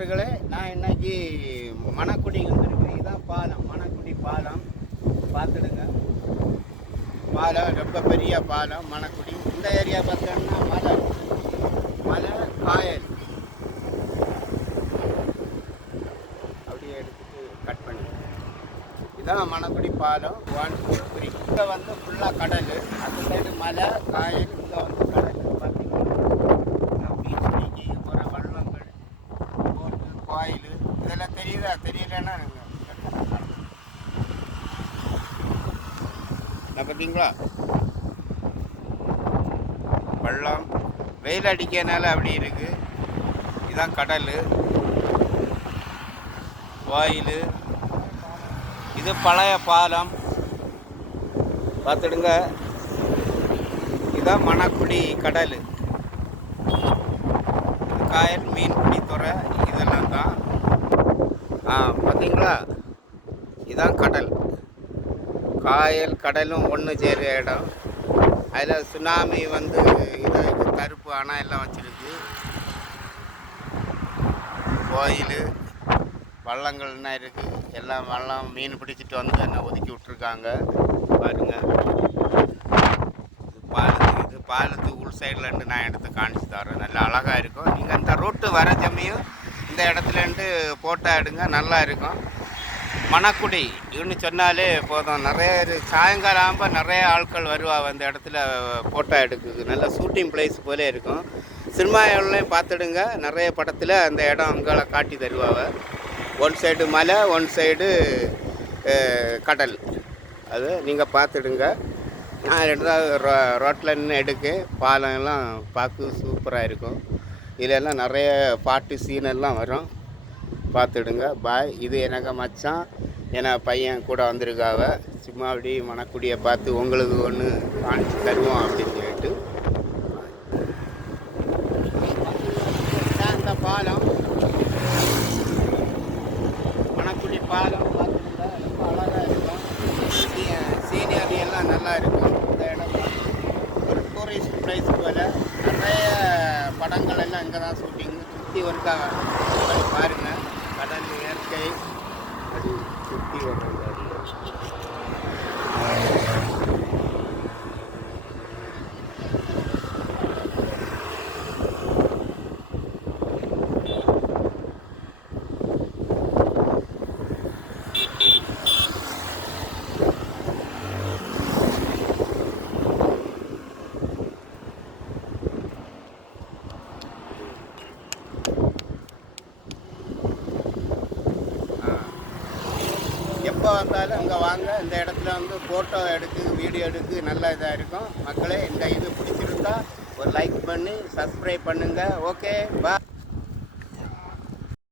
நண்பர்களே நான் இன்னைக்கு மணக்குடி வந்திருக்கேன். இதான் பாலம் மணக்குடி பாலம். பார்த்துடுங்க. பாலம் ரொம்ப பெரிய பாலம் மணக்குடி. இந்த ஏரியா பார்த்தோம்னா மலை. மலை காயல். அப்படியே எடுத்துட்டு கட் பண்ணி இதான் மணக்குடி பாலம் ஒன் டூ த்ரீ இங்கே வந்து ஃபுல்லாக கடல். அந்த சைடு மலை காயல் வாயில். இதெல்லாம் தெரியுதா? தெரியலன்னா பார்த்தீங்களா? வெள்ளம் வெயில் அடிக்கனால அப்படி இருக்கு. இதான் கடல். வாயில். இது பழைய பாலம். பார்த்துடுங்க. இதுதான் மணக்குடி கடல். காயல் மீன்பிடி துறை. இதெல்லாம் தான் ஆ பார்த்தீங்களா இதுதான் கடல். காயல் கடலும் ஒன்று சேர இடம். அதில் சுனாமி வந்து இதை கருப்பு அணை எல்லாம் வச்சுருக்கு. கோயில் வள்ளங்கள்னா இருக்குது எல்லாம் வள்ளம் மீன் பிடிச்சிட்டு வந்து என்ன ஒதுக்கி விட்ருக்காங்க பாருங்க. பாலத்துக்கு இது பாலத்துக்கு உள் சைட்லேருந்து நான் எடுத்து காணிச்சு தரேன் நல்லா அழகாக இருக்கும். நீங்கள் இந்த ரூட்டு வர சமயம் இந்த இடத்துலேருந்து ஃபோட்டோ எடுங்க நல்லா இருக்கும். மணக்குடி இன்னு சொன்னாலே போதும். நிறைய சாயங்காலம் ஆகும்போது நிறைய ஆட்கள் வருவா அந்த இடத்துல ஃபோட்டோ எடுக்குது நல்ல ஷூட்டிங் பிளேஸ் போலே இருக்கும். சினிமாவிலையும் பார்த்துடுங்க. நிறைய படத்தில் அந்த இடம் அங்கே காட்டி தருவாவ ஒன் சைடு மலை ஒன் சைடு கடல். அது நீங்கள் பார்த்துடுங்க. நான் ரெண்டாவது ரோ ரோட்டில் நின்று எடுக்க பாலம் எல்லாம் பார்க்க சூப்பராக இருக்கும். இதிலெல்லாம் நிறைய பாட்டு சீன் எல்லாம் வரும். பார்த்துடுங்க. பாய் இது எனக்கு மச்சான்? என பையன் கூட வந்திருக்காவ. சும்மா அப்படி மணக்குடியை பார்த்து உங்களுக்கு ஒன்று காணிச்சு தருவோம் அப்படின்னு சொல்லிட்டு. அந்த பாலம். மணக்குடி பாலம். பார்த்துருந்தா ரொம்ப அழகாக இருக்கும். சீனியர் எல்லாம் நல்லா இருக்கும் இந்த இடம் ஒரு டூரிஸ்ட் பிளேஸ் போல் நிறைய படங்கள் அங்கே தான் ஷூட்டிங் சுற்றி வருக்காங்க பாருங்கள் கடல் இயற்கை அது சுற்றி ஒரு எப்போ வந்தாலும் இங்கே வாங்க. இந்த இடத்துல வந்து ஃபோட்டோ எடுக்கு வீடியோ எடுக்கு நல்ல இதாக இருக்கும். மக்களே இந்த இது பிடிச்சிருந்தா ஒரு லைக் பண்ணி சப்ஸ்கிரைப் பண்ணுங்கள் ஓகே பா